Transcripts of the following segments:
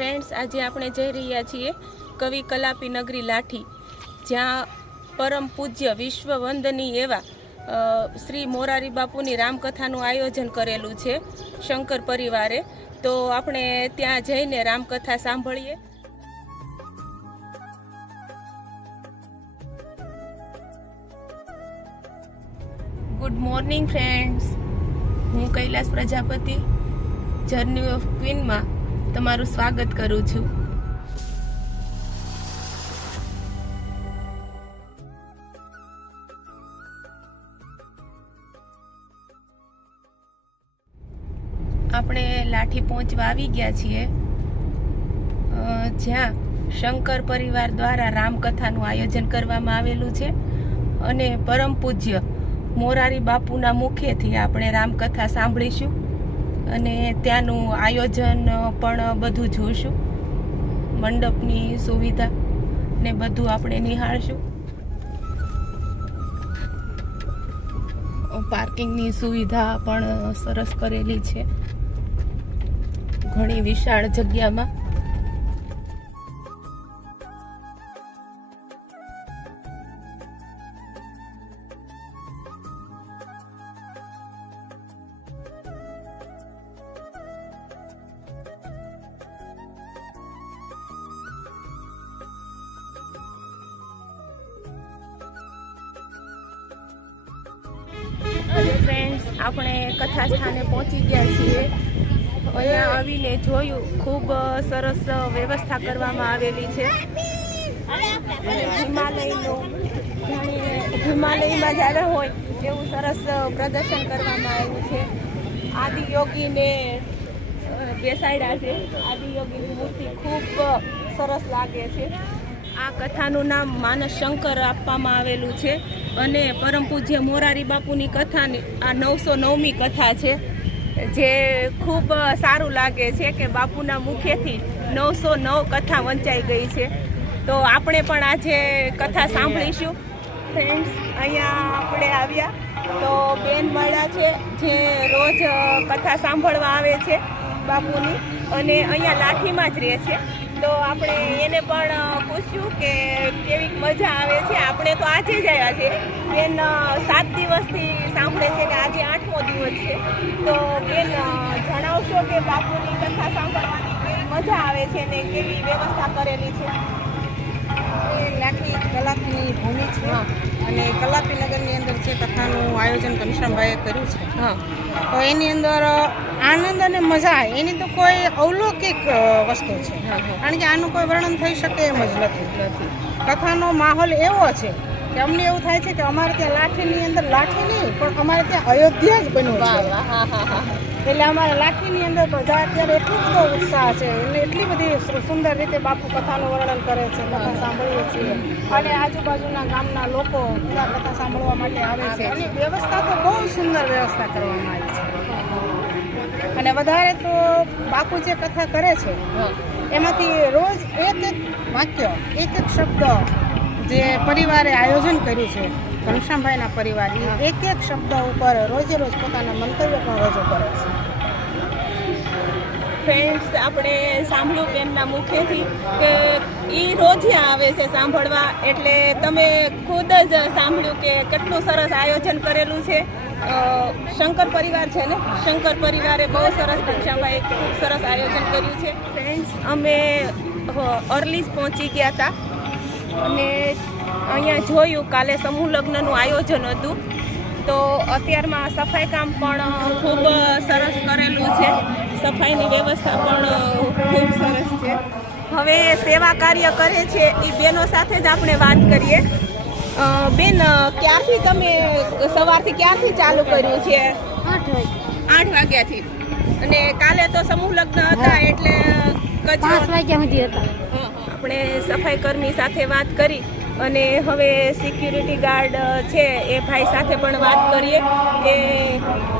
Friends આજે આપણે જઈ રહ્યા છીએ કવિ કલાપી નગરી લાઠી, જ્યાં પરમ પૂજ્ય વિશ્વ વંદની એવા શ્રી મોરારી બાપુની રામકથાનું આયોજન કરેલું છે શંકર પરિવારે. તો આપણે ત્યાં જઈને રામકથા સાંભળીએ. ગુડ મોર્નિંગ ફ્રેન્ડ્સ હું કૈલાસ પ્રજાપતિ જર્ની ઓફ ક્વીનમાં તમારું સ્વાગત કરું છું. આપણે લાઠી પહોંચવા આવી ગયા છીએ. જ્યાં શંકર પરિવાર દ્વારા રામકથાનું આયોજન કરવામાં આવેલું છે અને પરમ પૂજ્ય મોરારી બાપુના મુખેથી આપણે રામકથા સાંભળીશું. અને ત્યાંનું આયોજન પણ બધું જોઈશું મંડપની સુવિધા ને બધું આપણે નિહાળશું. પાર્કિંગની સુવિધા પણ સરસ કરેલી છે. ઘણી વિશાળ જગ્યામાં. આપણે કથા સ્થાને પહોંચી ગયા છીએ. અહીંયા આવીને જોયું, ખૂબ સરસ વ્યવસ્થા કરવામાં આવેલી છે. હિમાલયનું હિમાલયમાં જ્યારે હોય એવું સરસ પ્રદર્શન કરવામાં આવ્યું છે. આદિયોગીને બેસાડ્યા છે. આદિયોગીની મૂર્તિ ખૂબ સરસ લાગે છે. આ કથાનું નામ માનસ શંકર આપવામાં આવેલું છે અને પરમ પૂજ્ય મોરારી બાપુની કથાની આ નવસો નવમી કથા છે, જે ખૂબ સારું લાગે છે કે બાપુના મુખેથી નવસો નવ કથા વંચાઈ ગઈ છે. તો આપણે પણ આજે કથા સાંભળીશું. ફ્રેન્ડ્સ અહીંયા આપણે આવ્યા. તો બેન મળ્યા છે, જે રોજ કથા સાંભળવા આવે છે બાપુની. અને અહીંયા લાઠીમાં જ રહે છે. તો આપણે એને પણ પૂછ્યું કે કેવી મજા આવે છે. આપણે તો આજે જ આવ્યા છે બેન સાત દિવસથી સાંભળે છે કે આજે આઠમો દિવસ છે. તો બેન જણાવશો કે બાપુની કથા સાંભળવાની કેવી મજા આવે છે ને કેવી વ્યવસ્થા કરેલી છે? એ કલાકની ભૂમિ છે. અને કલાપી નગરની અંદર જે કથાનું આયોજન ઘનશ્યામભાઈએ કર્યું છે હા. તો એની અંદર આનંદ અને મજા એની તો કોઈ અવલૌકિક વસ્તુ છે. કારણ કે આનું કોઈ વર્ણન થઈ શકે એમ જ નથી. કથાનો માહોલ એવો છે કે અમને એવું થાય છે કે અમારે ત્યાં લાઠીની અંદર લાઠી નહીં પણ અમારે ત્યાં અયોધ્યા જ બન્યું છે. એટલે અમારા લાઠીની અંદર બધા અત્યારે એટલો બધો ઉત્સાહ છે. એટલે એટલી બધી સુંદર રીતે બાપુ કથાનું વર્ણન કરે છે, કથા સાંભળીએ છીએ. અને આજુબાજુના ગામના લોકો બધા કથા સાંભળવા માટે આવે છે. અને વ્યવસ્થા તો બહુ સુંદર વ્યવસ્થા કરવામાં આવી છે. અને વધારે તો બાપુ જે કથા કરે છે, એમાંથી રોજ એક એક વાક્ય, એક એક શબ્દ જે પરિવારે આયોજન કર્યું છે ઘનશ્યામભાઈના પરિવારની એક એક શબ્દ ઉપર રોજે રોજ પોતાના મંતવ્ય પણ રજૂ કરે છે. ફ્રેન્ડ્સ આપણે સાંભળ્યું બેનના મુખેથી કે એ રોજે આવે છે સાંભળવા, એટલે તમે ખુદ જ સાંભળ્યું કે કેટલું સરસ આયોજન કરેલું છે. શંકર પરિવાર છે ને? શંકર પરિવારે બહુ સરસ ઘનશ્યામભાઈ ખૂબ સરસ આયોજન કર્યું છે. ફ્રેન્ડ્સ અમે અર્લી જ પહોંચી ગયા હતા. અને અહીંયા જોયું કાલે સમૂહ લગ્નનું આયોજન હતું. તો અત્યારમાં સફાઈ કામ પણ ખૂબ સરસ કરેલું છે. સફાઈની વ્યવસ્થા પણ ખૂબ સરસ છે. હવે સેવા કાર્ય કરે છે એ બેનો સાથે જ આપણે વાત કરીએ. બેન ક્યારથી તમે સવારથી ક્યારથી ચાલુ કર્યું છે? આઠ વાગ્યાથી. અને કાલે તો સમૂહ લગ્ન હતા એટલે કચરો વાગ્યા સુધી હતા. આપણે સફાઈ કર્મી સાથે વાત કરી. અને હવે સિક્યુરિટી ગાર્ડ છે એ ભાઈ સાથે પણ વાત કરીએ કે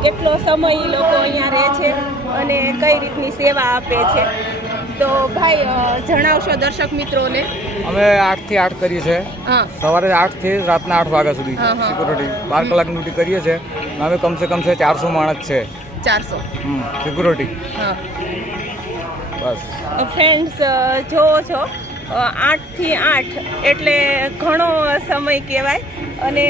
કેટલો સમય લોકો અહીંયા રહે છે અને કઈ રીતની સેવા આપે છે. તો ભાઈ જણાવશો દર્શક મિત્રોને. અમે આઠથી આઠ કરીએ છીએ. સવારે આઠથી રાતના આઠ વાગ્યા સુધી. સિક્યુરિટી બાર કલાક ડ્યુટી કરીએ છીએ. અમે કમસે કમ છે ચારસો માણસ છે. ચારસો. સિક્યુરિટી બસ. ફ્રેન્ડ્સ જોવો છો. આઠથી આઠ એટલે ઘણો સમય કહેવાય. અને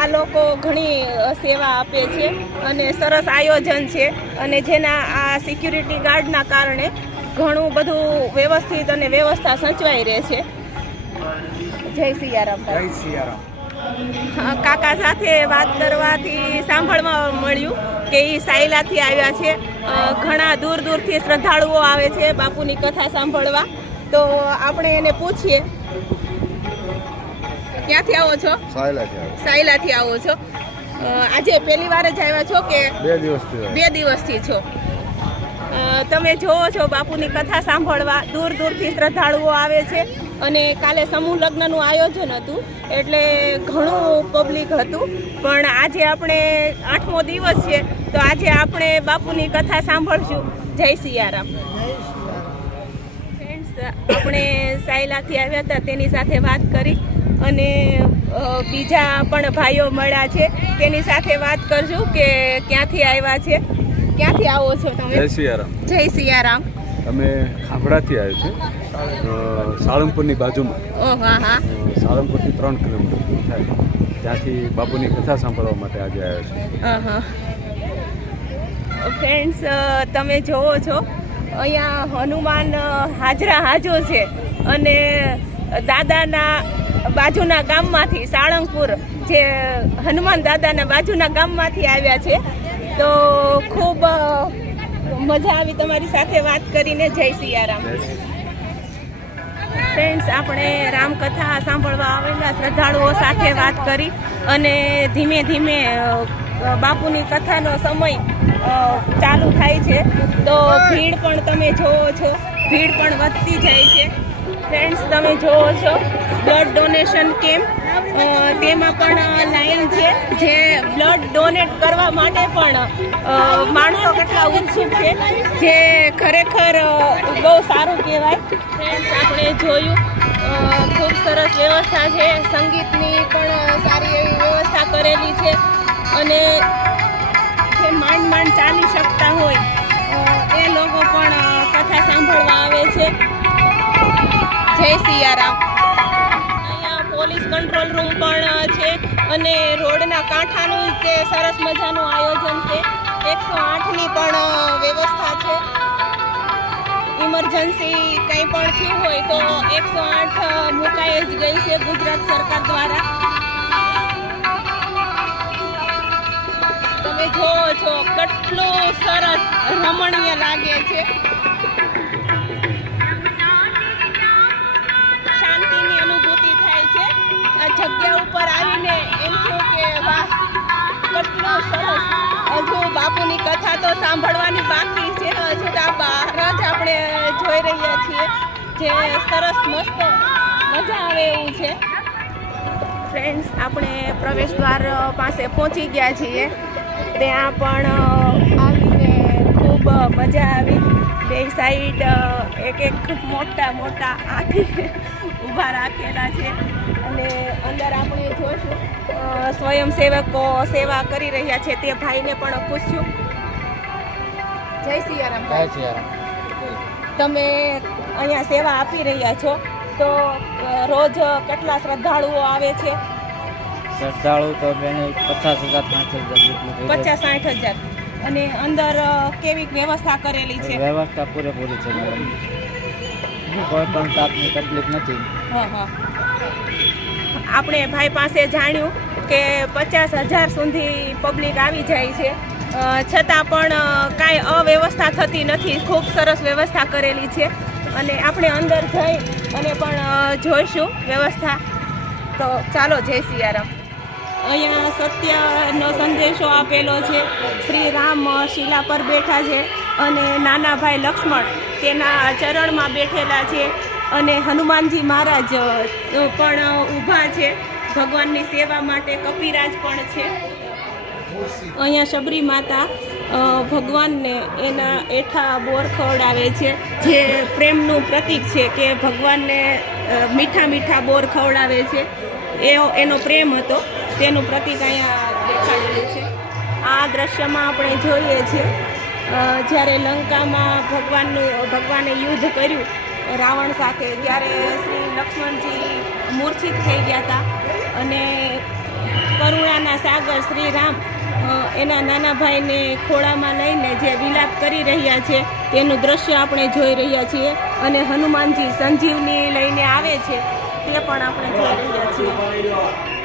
આ લોકો ઘણી સેવા આપે છે અને સરસ આયોજન છે. અને જેના આ સિક્યુરિટી ગાર્ડના કારણે ઘણું બધું વ્યવસ્થિત અને વ્યવસ્થા સચવાઈ રહે છે. જય સિયારામ જય સિયારામ. કાકા સાથે વાત કરવાથી સાંભળવા મળ્યું કે એ સાયલાથી આવ્યા છે. ઘણા દૂર દૂરથી શ્રદ્ધાળુઓ આવે છે બાપુની કથા સાંભળવા. તો આપણે એને પૂછીએ. ક્યાંથી આવો છો? સાયલા છે સાયલાથી આવો છો. આજે પહેલી વાર જ આવ્યા છો કે બે દિવસથી બે દિવસથી છો? તમે જોવો છો બાપુની કથા સાંભળવા. દૂર દૂરથી શ્રદ્ધાળુઓ આવે છે અને કાલે સમૂહ લગ્નનું આયોજન હતું. એટલે ઘણું પબ્લિક હતું. પણ આજે આપણે આઠમો દિવસ છે. તો આજે આપણે બાપુની કથા સાંભળશું. જય સિયારામ. આપણે સાયલાથી આવ્યા હતા તેની સાથે વાત કરી અને બીજા પણ ભાઈઓ મળ્યા છે. તેની સાથે વાત કરજો કે ક્યાંથી આવ્યા છે. ક્યાંથી આવો છો તમે? જય સિયારામ. જય સિયારામ. અમે ખાંભડાથી આવ્યો છે સાળંગપુરની બાજુમાં. ઓહ હા હા. સાળંગપુરથી ત્રણ કિલોમીટર થાય. ત્યાંથી બાપુની કથા સાંભળવા માટે આજે આવ્યો છું ફ્રેન્ડ્સ તમે જોવો છો. અહીંયા હનુમાન હાજરા હાજો છે અને દાદાના બાજુના ગામમાંથી સાળંગપુર જે હનુમાન દાદાના બાજુના ગામમાંથી આવ્યા છે. તો ખૂબ મજા આવી તમારી સાથે વાત કરીને. જય સિયારામ. ફ્રેન્ડ્સ આપણે રામકથા સાંભળવા આવેલા શ્રદ્ધાળુઓ સાથે વાત કરી અને ધીમે ધીમે બાપુની કથાનો સમય ચાલુ થાય છે. તો ભીડ પણ તમે જોવો છો. ભીડ પણ વધતી જાય છે. ફ્રેન્ડ્સ તમે જોવો છો. બ્લડ ડોનેશન કેમ્પ તેમાં પણ લાઈન છે જે બ્લડ ડોનેટ કરવા માટે પણ માણસો કેટલા ઉત્સુક છે. જે ખરેખર બહુ સારું કહેવાય. ફ્રેન્ડ્સ આપણે જોયું. ખૂબ સરસ વ્યવસ્થા છે. સંગીતની પણ સારી એવી વ્યવસ્થા કરેલી છે. અને જે માંડ માંડ ચાલી શકતા હોય. એ લોકો પણ કથા સાંભળવા આવે છે. જય સિયારામ. પોલીસ કંટ્રોલ રૂમ પણ છે અને રોડના કાંઠાનું જે સરસ મજાનું આયોજન છે. એકસો આઠની પણ વ્યવસ્થા છે. ઇમરજન્સી કંઈ પણ થયું હોય તો એકસો આઠ મુકાઈ જ ગઈ છે ગુજરાત સરકાર દ્વારા. તમે જોવો છો, કેટલું સરસ રમણીય લાગે છે. શાંતિની અનુભૂતિ થાય છે. આ જગ્યા ઉપર આવીને એમ થયું કે વાહ, કેટલું સરસ. હજુ બાપુની કથા તો સાંભળવાની બાકી છે. હજુ તો આ બહાર જ આપણે જોઈ રહ્યા છીએ. જે સરસ, મસ્ત મજા આવે એવું છે. ફ્રેન્ડ્સ આપણે પ્રવેશ દ્વાર પાસે પહોંચી ગયા છીએ. ત્યાં પણ આવીને ખૂબ મજા આવી. બે સાઈડ એક એક મોટા મોટા આંખી ઊભા રાખેલા છે. અને અંદર આપણે જોઈશું સ્વયંસેવકો સેવા કરી રહ્યા છે તે ભાઈને પણ પૂછ્યું. જય સિયારામ ભાઈ. તમે અહીંયા સેવા આપી રહ્યા છો તો રોજ કેટલા શ્રદ્ધાળુઓ આવે છે? શ્રદ્ધાળુ તો બેન પચાસ હજાર પાંચ હજાર જેટલું પચાસ સાઠ હજાર. અને અંદર કેવી વ્યવસ્થા કરેલી છે? વ્યવસ્થા પૂરેપૂરી છે મેડમ. કોઈ પણ તાપની તકલીફ નથી. હા હા. આપણે ભાઈ પાસે જાણ્યું કે પચાસ હજાર સુધી પબ્લિક આવી જાય છે. છતાં પણ કાંઈ અવ્યવસ્થા થતી નથી. ખૂબ સરસ વ્યવસ્થા કરેલી છે. અને આપણે અંદર જઈ અને પણ જોઈશું વ્યવસ્થા. તો ચાલો જય સિયારામ. અહીંયા સત્યનો સંદેશો આપેલો છે. શ્રી રામ શિલા પર બેઠા છે અને નાના ભાઈ લક્ષ્મણ તેના ચરણમાં બેઠેલા છે અને હનુમાનજી મહારાજ પણ ઊભા છે. ભગવાનની સેવા માટે કપિરાજ પણ છે. અહીંયા શબરી માતા ભગવાનને એના એઠા બોર ખવડાવે છે. જે પ્રેમનું પ્રતીક છે કે ભગવાનને મીઠા મીઠા બોર ખવડાવે છે. એનો પ્રેમ હતો. તેનું પ્રતીક અહીંયા દેખાડેલું છે. આ દ્રશ્યમાં આપણે જોઈએ છીએ જ્યારે લંકામાં ભગવાનનું, ભગવાને યુદ્ધ કર્યું, રાવણ સાથે, ત્યારે શ્રી લક્ષ્મણજી મૂર્છિત થઈ ગયા હતા. અને કરુણાના સાગર શ્રી રામ એના નાના ભાઈને ખોળામાં લઈને જે વિલાપ કરી રહ્યા છે, તેનું દ્રશ્ય આપણે જોઈ રહ્યા છીએ. અને હનુમાનજી સંજીવની લઈને આવે છે, તે પણ આપણે જોઈ રહ્યા છીએ.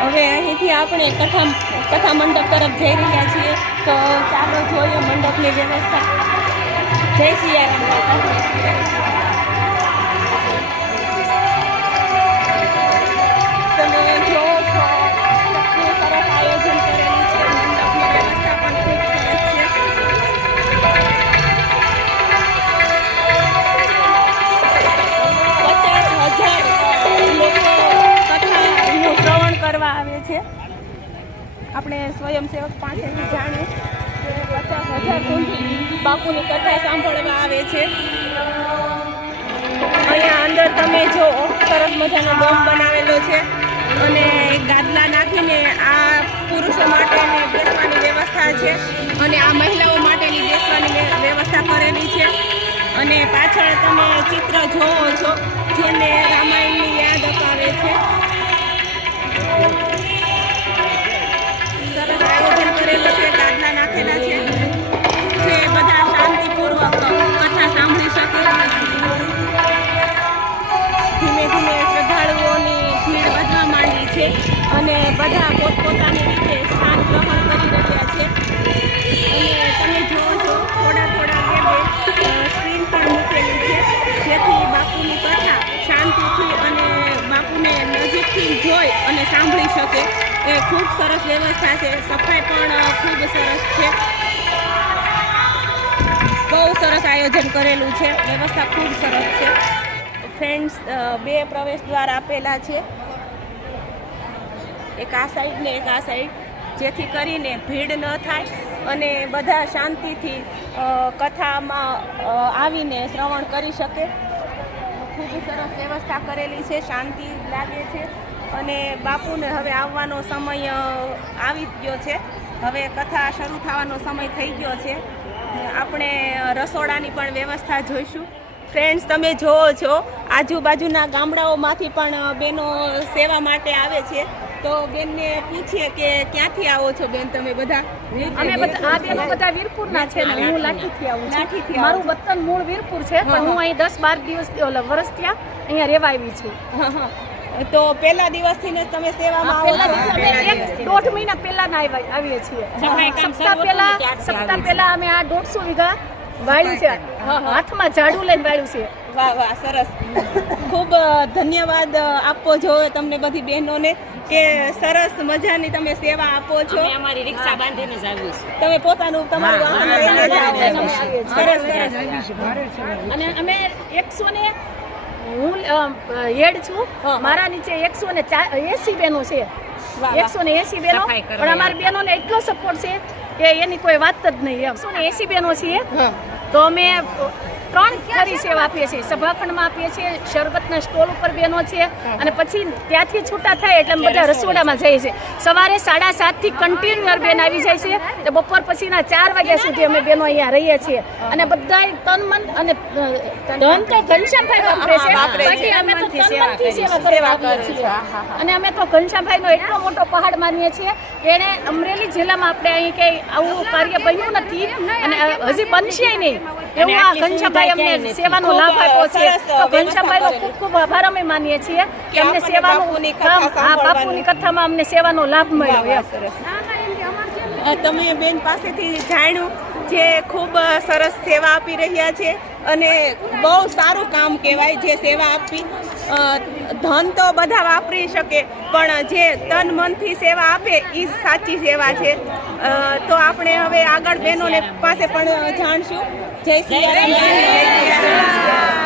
હવે અહીંથી આપણે કથા કથા મંડપ તરફ જઈ રહ્યા છીએ. તો ચાલો જોઈએ મંડપની વ્યવસ્થા. જય સિયારામ બાપા, સ્વયંસેવક પાસેથી જાણીએ કે પચાસ હજાર બાપુની કથા સાંભળવા આવે છે. અહીંયા અંદર તમે જો, સરસ મજાનો બોમ્બ બનાવેલો છે અને ગાદલા નાખીને આ પુરુષો માટેની બેસવાની વ્યવસ્થા છે અને આ મહિલાઓ માટેની બેસવાની વ્યવસ્થા કરેલી છે. અને પાછળ તમે ચિત્ર જોવો છો, જેને રામાયણની યાદ અપાવે છે. આયોજન કરેલું છે ગાદલા નાખેલા છે. બધા શાંતિપૂર્વક કથા સાંભળી શકે. ધીમે ધીમે શ્રદ્ધાળુઓની ભીડ વધવા માંડી છે અને બધા પોતપોતાની રીતે સ્થાન ગ્રહણ કરી રહ્યા છે. અને તમે જુઓ છો, થોડા થોડા ગેપે સ્ક્રીન પણ મૂકેલી છે. જેથી બાપુની કથા શાંતિથી અને બાપુને નજીકથી જોઈ અને સાંભળી શકે. એ ખૂબ સરસ વ્યવસ્થા છે. સફાઈ પણ ખૂબ સરસ છે. બહુ સરસ આયોજન કરેલું છે. વ્યવસ્થા ખૂબ સરસ છે. ફ્રેન્ડ્સ બે પ્રવેશ દ્વાર આપેલા છે. એક આ સાઈડ ને એક આ સાઈડ. જેથી કરીને ભીડ ન થાય અને બધા શાંતિથી કથામાં આવીને શ્રવણ કરી શકે. ખૂબ સરસ વ્યવસ્થા કરેલી છે. શાંતિ લાગે છે. અને બાપુને હવે આવવાનો સમય આવી ગયો છે. હવે કથા શરૂ થવાનો સમય થઈ ગયો છે. આપણે રસોડાની પણ વ્યવસ્થા જોઈશું. ફ્રેન્ડ્સ તમે જોવો છો આજુબાજુના ગામડાઓમાંથી પણ બહેનો બેનો સેવા માટે આવે છે. તો બેનને પૂછીએ કે ક્યાંથી આવો છો બેન તમે બધા? અમે બધા આ બેનો બધા વીરપુરના છે ને હું લાઠીથી આવું છું. મારું વતન મૂળ વીરપુર છે પણ હું અહીં દસ બાર દિવસ વર્ષ ત્યાં અહીંયા રહેવા આવી છું. તો પહેલા દિવસથી ને તમે સેવામાં આવો છો? એક દોઢ મહિના પહેલા ના આવીએ છીએ. સપ્તાહ પહેલા સપ્તાહ પહેલા અમે આ દોઢસો વીઘા વાળ્યું છે. હાથમાં ઝાડુ લઈને વાળ્યું છે. વાહ વાહ સરસ. ખૂબ ધન્યવાદ આપવો જોઈએ તમને બધી બહેનોને કે સરસ મજાની તમે સેવા આપો છો. અમારી રિક્ષા બાંધીને જ તમે પોતાનું તમારું વાહન લઈને જ આવો સરસ સરસ. અને અમે એકસો ને હું હેડ છું. મારા નીચે એકસો ને એસી બહેનો છે. એકસો ને એસી બેનો પણ અમારી બહેનોને એટલો સપોર્ટ છે કે એની કોઈ વાત જ નહીં. એકસો ને એસી બહેનો છીએ. તો અમે ત્રણ ખરી સેવા આપીએ છીએ. સભાખંડમાં આપીએ છીએ શરબતના સ્ટોલ ઉપર બેનો છે અને પછી ત્યાંથી છૂટા થાય એટલે બધા રસોડામાં જઈએ છીએ. સવારે સાડા સાતથી કન્ટિન્યુઅર બેન આવી જાય છે તો બપોર પછીના ચાર વાગ્યા સુધી અમે બેનો અહીંયા રહીએ છીએ. અને બધાય તન મન અને ધન તો ઘનશ્યામભાઈ વાપરે છે. બાકી અમે તો તન સેવા મનથી કરીએ સેવા છીએ. કરવા. છીએ. અને અમે તો ઘનશ્યામભાઈનો એટલો મોટો પહાડ માનીએ છીએ. એણે અમરેલી જિલ્લામાં આપણે અહીં કંઈ આવું કાર્ય બન્યું નથી. અને હજી બનશે નહીં. એવું આ ઘનશ્યામભાઈ અમને સેવાનો લાભ આપ્યો છે. તો ઘનશ્યામભાઈનો ખૂબ ખૂબ આભાર અમે માનીએ છીએ કે અમને સેવાનો હા બાપુની કથામાં અમને સેવાનો લાભ મળ્યો સરસ. તમે બેન પાસેથી જાણ્યું જે ખૂબ સરસ સેવા આપી રહ્યા છે અને બહુ સારું કામ કહેવાય જે સેવા આપવી. અ, ધન તો બધા વાપરી શકે, પણ જે તન મનથી સેવા આપે એ સાચી સેવા છે. તો આપણે હવે આગળ બહેનોને પાસે પણ જાણશું. જય શ્રી રામ.